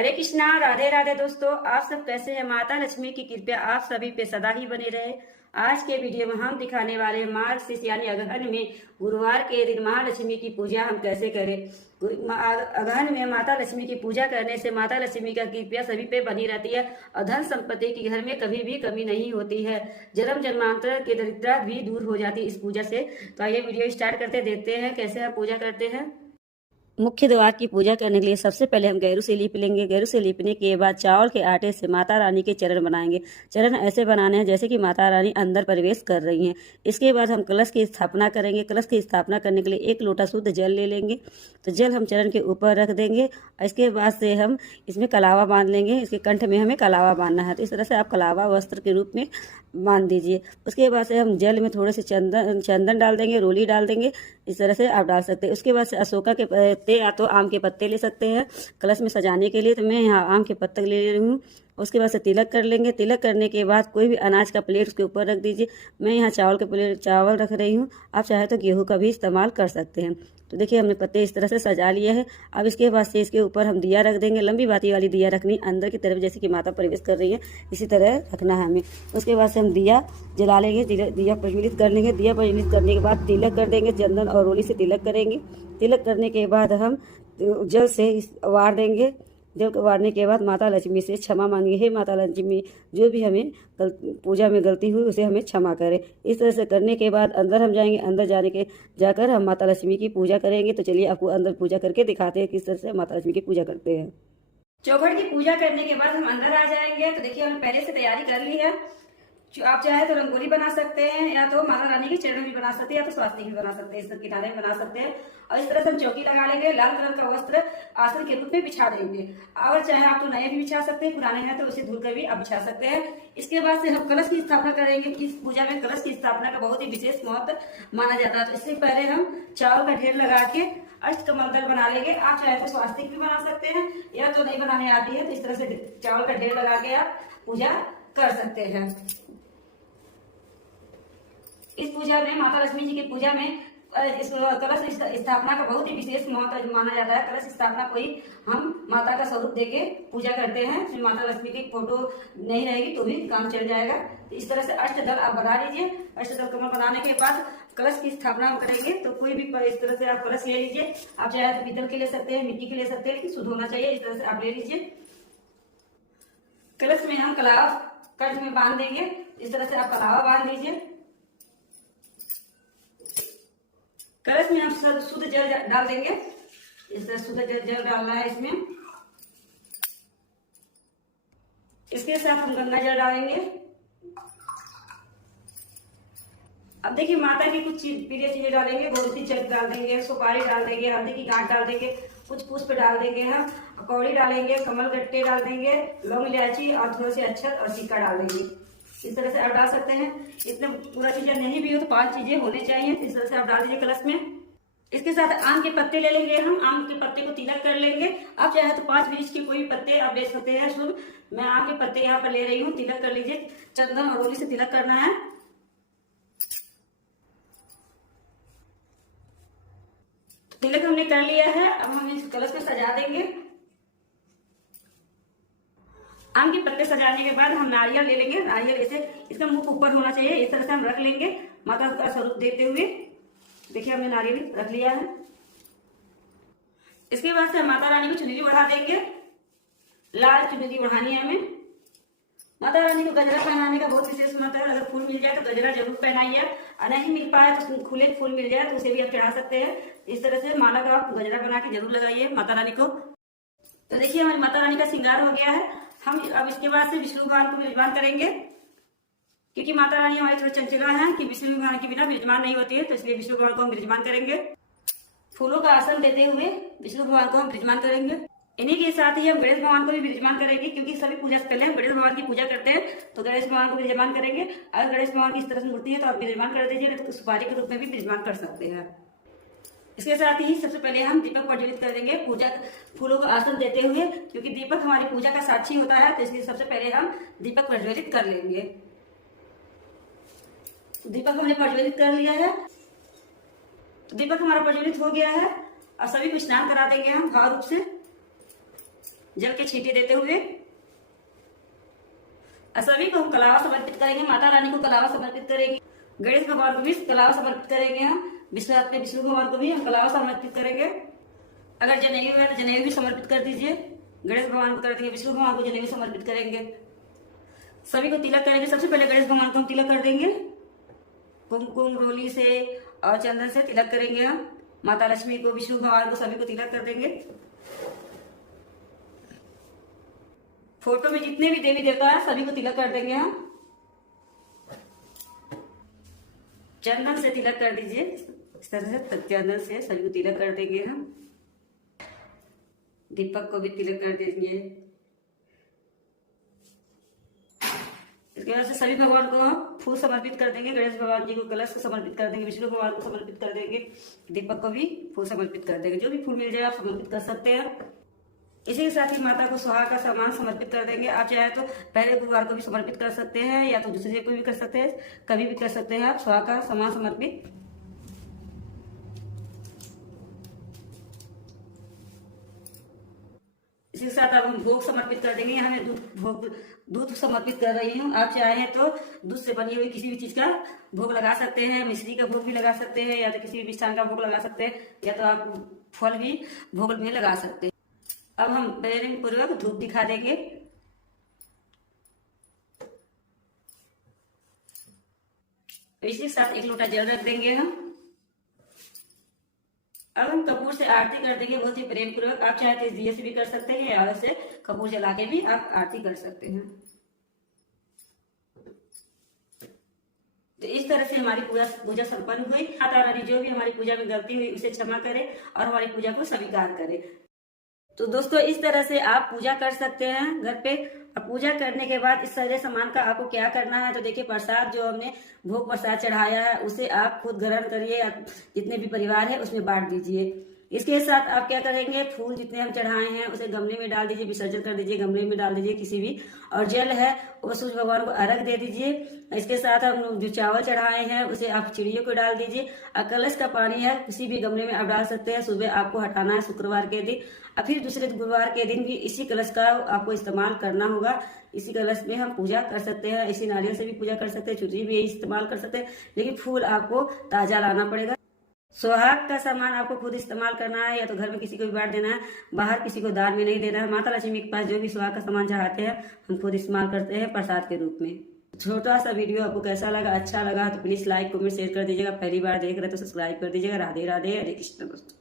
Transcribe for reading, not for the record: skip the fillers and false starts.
हरे कृष्णा, राधे राधे दोस्तों। आप सब कैसे हैं? माता लक्ष्मी की कृपा आप सभी पे सदा ही बने रहे। आज के वीडियो में हम दिखाने वाले हैं मार्गशीर्ष यानी अगहन में गुरुवार के दिन महालक्ष्मी की पूजा हम कैसे करें। अगहन में माता लक्ष्मी की पूजा करने से माता लक्ष्मी का कृपा सभी पे बनी रहती है और धन संपत्ति की घर में कभी भी कमी नहीं होती है। जन्म जन्मांतर की दरिद्रता भी दूर हो जाती है इस पूजा से। तो आइए वीडियो स्टार्ट करते देखते हैं कैसे हम पूजा करते हैं। मुख्य द्वार की पूजा करने के लिए सबसे पहले हम गैरू से लीप लेंगे। गैरू से लीपने के बाद चावल के आटे से माता रानी के चरण बनाएंगे। चरण ऐसे बनाने हैं जैसे कि माता रानी अंदर प्रवेश कर रही हैं। इसके बाद हम कलश की स्थापना करेंगे। कलश की स्थापना करने के लिए 1 लोटा शुद्ध जल ले लेंगे। तो जल हम चरण के ऊपर रख देंगे और इसके बाद से हम इसमें कलावा बांध लेंगे। इसके कंठ में हमें कलावा बांधना है, तो इस तरह से आप कलावा वस्त्र के रूप में बांध दीजिए। उसके बाद से हम जल में थोड़े से चंदन डाल देंगे, रोली डाल देंगे। इस तरह से आप डाल सकते हैं। उसके बाद से अशोका के पत्ते या तो आम के पत्ते ले सकते हैं कलश में सजाने के लिए, तो मैं यहाँ आम के पत्ते ले रही हूँ। उसके बाद से तिलक कर लेंगे। तिलक करने के बाद कोई भी अनाज का प्लेट उसके ऊपर रख दीजिए। मैं यहाँ चावल रख रही हूँ, आप चाहे तो गेहूँ का भी इस्तेमाल कर सकते हैं। तो देखिए हमने पत्ते इस तरह से सजा लिए हैं। अब इसके बाद से इसके ऊपर हम दिया रख देंगे। लंबी बाती वाली दिया रखनी अंदर की तरफ, जैसे कि माता प्रवेश कर रही है इसी तरह रखना है हमें। उसके बाद से हम दिया जला लेंगे, दिया प्रज्वलित कर लेंगे। दिया प्रज्वलित करने के बाद तिलक कर देंगे, चंदन और रोली से तिलक करेंगे। तिलक करने के बाद हम जल से वार देंगे। जल वारने के बाद माता लक्ष्मी से क्षमा मांगे, हे माता लक्ष्मी जो भी हमें पूजा में गलती हुई उसे हमें क्षमा करें। इस तरह से करने के बाद अंदर हम जाएंगे। अंदर जाकर हम माता लक्ष्मी की पूजा करेंगे। तो चलिए आपको अंदर पूजा करके दिखाते हैं किस तरह से माता लक्ष्मी की पूजा करते हैं। चौखट की पूजा करने के बाद हम अंदर आ जाएंगे। तो देखिए हमने पहले से तैयारी कर ली है। आप चाहे तो रंगोली बना सकते हैं, या तो माता रानी के चरण भी बना सकते हैं, या तो स्वास्तिक भी बना सकते हैं, इस किनारे में बना सकते हैं। और इस तरह से हम चौकी लगा लेंगे। लाल कलर का वस्त्र आसन के रूप में बिछा देंगे। और चाहे आप तो नए भी बिछा सकते हैं, पुराने हैं तो उसे धुल कर भी आप बिछा सकते हैं। इसके बाद से हम कलश की स्थापना करेंगे। इस पूजा में कलश की स्थापना का बहुत ही विशेष महत्व माना जाता है। तो इससे पहले हम चावल का ढेर लगा के अष्टकमल दल बना लेंगे। आप चाहे तो स्वास्तिक भी बना सकते हैं, या तो नहीं बनाने आती है तो इस तरह से चावल का ढेर लगा के आप पूजा कर सकते हैं। इस पूजा में माता लक्ष्मी जी की पूजा में इस कलश स्थापना का बहुत ही विशेष महत्व माना जाता है। कलश स्थापना को ही हम माता का स्वरूप देके पूजा करते हैं। इसमें माता लक्ष्मी की फोटो नहीं रहेगी तो भी काम चल जाएगा। तो इस तरह से अष्टदल आप बना लीजिए। अष्टदल कमल बनाने के बाद कलश की स्थापना हम करेंगे। तो कोई भी इस तरह से आप कलश ले लीजिए। आप चाहे तो पीतल के ले सकते हैं, मिट्टी के ले सकते हैं, लेकिन शुद्ध होना चाहिए। इस तरह से आप ले लीजिए। कलश में हम कलावा कंठ में बांध देंगे। इस तरह से आप कलावा बांध लीजिए। कलश में हम शुद्ध जल डाल देंगे। इस तरह शुद्ध जल डालना है इसमें। इसके साथ हम गंगा जल डालेंगे। अब देखिए माता की कुछ प्रिय चीजें डालेंगे। बहुत चक डाल देंगे, सुपारी डाल देंगे, हल्दी की गांठ डाल देंगे, कुछ पुष्प डाल देंगे, हम कौड़ी डालेंगे, कमल गट्टे डाल देंगे, लौंग इलायची और थोड़े से अक्षत और सिक्का डाल देंगे। इस तरह से आप डाल सकते हैं। इतने पूरा चीजें नहीं भी हो तो 5 चीजें होने चाहिए। इस तरह से आप डाल दीजिए कलश में। इसके साथ आम के पत्ते ले लेंगे। हम आम के पत्ते को तिलक कर लेंगे। आप चाहे तो 5 बीज के कोई पत्ते आप ले सकते हैं शुभ। मैं आम के पत्ते यहाँ पर ले रही हूँ। तिलक कर लीजिए। चंदन और रोली से तिलक करना है। तिलक हमने कर लिया है। अब हम इस कलश में सजा देंगे। आम के पत्ते सजाने के बाद हम नारियल ले लेंगे। नारियल ऐसे इसका मुख ऊपर होना चाहिए। इस तरह से हम रख लेंगे माता का स्वरूप देते हुए। देखिए हमने नारियल रख लिया है। इसके बाद से हम माता रानी को चुनरी बढ़ा देंगे। लाल चुनरी बढ़ानी है हमें। माता रानी को गजरा पहनाने का बहुत विशेष महत्व है। अगर फूल मिल जाए तो गजरा जरूर पहनाइए, और नहीं मिल पाए तो खुले फूल मिल जाए तो उसे भी आप चढ़ा सकते हैं। इस तरह से माला का आप गजरा बना के जरूर लगाइए माता रानी को। तो देखिए हमारी माता रानी का श्रृंगार हो गया है। हम अब इसके बाद से विष्णु भगवान को विराजमान करेंगे, क्योंकि माता रानी हमारी थोड़ी चंचला है कि विष्णु भगवान के बिना विराजमान नहीं होती है। तो इसलिए विष्णु भगवान को हम विराजमान करेंगे। फूलों का आसन देते हुए विष्णु भगवान को हम विराजमान करेंगे। इन्हीं के साथ ही हम गणेश भगवान को भी विराजमान करेंगे, क्योंकि सभी पूजा से पहले हम गणेश भगवान की पूजा करते हैं। तो गणेश भगवान को विराजमान करेंगे। अगर गणेश भगवान की इस तरह से मूर्ति है तो आप विराजमान कर दीजिए, तो सुपारी के रूप में भी विराजमान कर सकते हैं। इसके साथ ही सबसे पहले हम दीपक प्रज्वलित कर देंगे पूजा फूलों को आसन देते हुए, क्योंकि दीपक हमारी पूजा का साक्षी होता है। तो इसलिए सबसे पहले हम दीपक प्रज्वलित कर लेंगे। दीपक हमने प्रज्वलित कर लिया है। तो दीपक हमारा प्रज्वलित हो गया है। और सभी को स्नान करा देंगे हम भाव रूप से। जल के छींटे देते हुए सभी को हम कलावा समर्पित करेंगे। माता रानी को कलावा समर्पित करेंगे, गणेश भगवान को भी कलावा समर्पित करेंगे। हम विष्णु भगवान को भी हम कलावा समर्पित करेंगे। अगर जनेऊ है तो जनेऊ भी समर्पित कर दीजिए। गणेश भगवान को कर देंगे, विष्णु भगवान को जनेऊ समर्पित करेंगे। सभी को तिलक करेंगे। सबसे पहले गणेश भगवान को हम तिलक कर देंगे। कुमकुम रोली से और चंदन से तिलक करेंगे हम। माता लक्ष्मी को, विष्णु भगवान को, सभी को तिलक कर देंगे। फोटो में जितने भी देवी देवता है सभी को तिलक कर देंगे हम। चंदन से तिलक कर दीजिए। इस तरह से चंदन से सभी को तिलक कर देंगे हम। दीपक को भी तिलक कर देंगे। इसके बाद से सभी भगवान को हम फूल समर्पित कर देंगे। गणेश भगवान जी को कलश को समर्पित कर देंगे, विष्णु भगवान को समर्पित कर देंगे, दीपक को भी फूल समर्पित कर देंगे। जो भी फूल मिल जाए आप समर्पित कर सकते हैं। इसी के साथ ही माता को सुहाग का सामान समर्पित कर देंगे। आप चाहे तो पहले गुरुवार को भी समर्पित कर सकते हैं या तो दूसरे को भी कर सकते हैं, कभी भी कर सकते हैं आप सुहाग का सामान समर्पित। इसी के साथ अब हम भोग समर्पित कर देंगे। यहाँ मैं दूध समर्पित कर रही हूँ। आप चाहे तो दूध से बनी हुई किसी भी चीज का भोग लगा सकते हैं। मिश्री का भोग भी लगा सकते हैं या तो किसी भी मिष्ठान का भोग लगा सकते हैं या तो आप फल भी भोग में लगा सकते हैं। अब हम प्रेम पूर्वक धूप दिखा देंगे। इसी के साथ एक लोटा जल रख देंगे हम। अब हम कपूर से आरती कर देंगे बहुत ही प्रेम पूर्वक। आप चाहे तो दिए से भी कर सकते हैं या वैसे कपूर जला के भी आप आरती कर सकते हैं। तो इस तरह से हमारी पूजा संपन्न हुई। माता रानी जो भी हमारी पूजा में गलती हुई उसे क्षमा करे और हमारी पूजा को स्वीकार करे। तो दोस्तों इस तरह से आप पूजा कर सकते हैं घर पे। अब पूजा करने के बाद इस सारे सामान का आपको क्या करना है, तो देखिए प्रसाद जो हमने भोग प्रसाद चढ़ाया है उसे आप खुद ग्रहण करिए, जितने भी परिवार है उसमें बांट दीजिए। इसके साथ आप क्या करेंगे, फूल जितने हम चढ़ाए हैं उसे गमले में डाल दीजिए, विसर्जन कर दीजिए, गमले में डाल दीजिए किसी भी। और जल है वो सूर्य भगवान को अर्घ दे दीजिए। इसके साथ हम जो चावल चढ़ाए हैं उसे आप चिड़ियों को डाल दीजिए। और कलश का पानी है किसी भी गमले में आप डाल सकते हैं। सुबह आपको हटाना है शुक्रवार के दिन, और फिर दूसरे गुरुवार के दिन भी इसी कलश का आपको इस्तेमाल करना होगा। इसी कलश में हम पूजा कर सकते हैं। इसी नारियल से भी पूजा कर सकते हैं, चुनरी भी इस्तेमाल कर सकते हैं, लेकिन फूल आपको ताजा लाना पड़ेगा। सुहाग का सामान आपको खुद इस्तेमाल करना है या तो घर में किसी को भी बांट देना है, बाहर किसी को दान में नहीं देना है। माता लक्ष्मी के पास जो भी सुहाग का सामान चाहते हैं हम खुद इस्तेमाल करते हैं प्रसाद के रूप में। छोटा सा वीडियो आपको कैसा लगा, अच्छा लगा तो प्लीज लाइक कमेंट शेयर कर दीजिएगा। पहली बार देख रहे तो सब्सक्राइब कर दीजिएगा। राधे राधे, हरे कृष्ण दोस्तों।